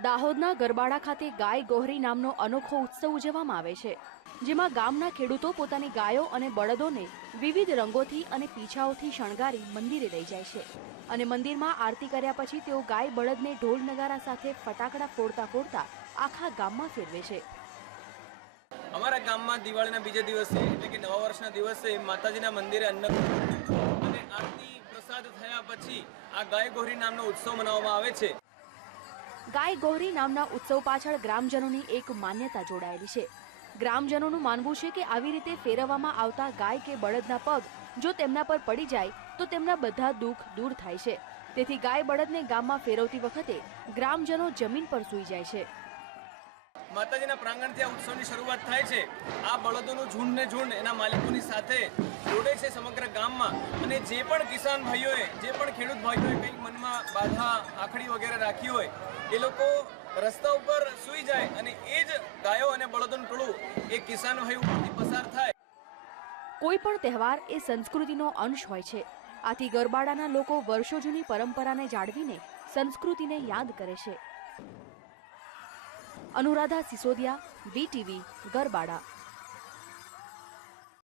દાહોદના ગરબાડા ખાતે ગાય ગોહરી નામનો અનોખો ઉત્સવ ઉજવવામાં આવે છે, જેમાં ગામના ખેડૂતો પોતાની ગાયો અને બળદોને વિવિધ રંગોથી અને પીછાઓથી શણગારી મંદિરે લઈ જાય છે. અને મંદિરમાં આરતી કર્યા પછી તેઓ ગાય બળદને ઢોલ નગારા સાથે ફટાકડા ફોડતા ફોડતા આખા ગામમાં ફેરવે છે. અમારા ગામમાં દિવાળીના બીજા દિવસે એટલે કે નવા વર્ષના દિવસે માતાજીના મંદિરે અન્ન અને આરતી પ્રસાદ થયા પછી આ ગાય ગોહરી નામનો ઉત્સવ મનાવવામાં આવે છે. ગાય ગોહરી નામના ઉત્સવ પાછળ ગ્રામજનોની એક માન્યતા જોડાયેલી છે. ગ્રામજનોનું માનવું છે કે આવી રીતે ફેરવવામાં આવતા ગાય કે બળદના પગ જો તેમના પર પડી જાય, તો તેમના બધા દુઃખ દૂર થાય છે. તેથી ગાય બળદને ગામમાં ફેરવતી વખતે ગ્રામજનો જમીન પર સૂઈ જાય છે. માતાજીના પ્રાંગણથી આ ઉત્સવની શરૂઆત થાય છે. આ બળદોનું ઝુંડ ને ઝુંડ એના માલિકોની સાથે જોડે છે ગામમાં અને જે પણ કિસાન ભાઈઓએ, જે પણ ખેડૂત ભાઈઓએ કંઈક મનમાં બાધા, આખડી વગેરે રાખી હોય, એ લોકો રસ્તા ઉપર સૂઈ જાય અને એ જ ગાયો અને બળદોનું ટોળું એ કિસાન ભાઈ ઉપરથી પસાર થાય. કોઈ પણ તહેવાર એ સંસ્કૃતિનો અંશ હોય છે. આથી ગરબાડાના લોકો વર્ષો જૂની પરંપરાને જાળવીને સંસ્કૃતિને યાદ કરે છે. અનુરાધા સિસોદિયા વીટીવી ગરબાડા.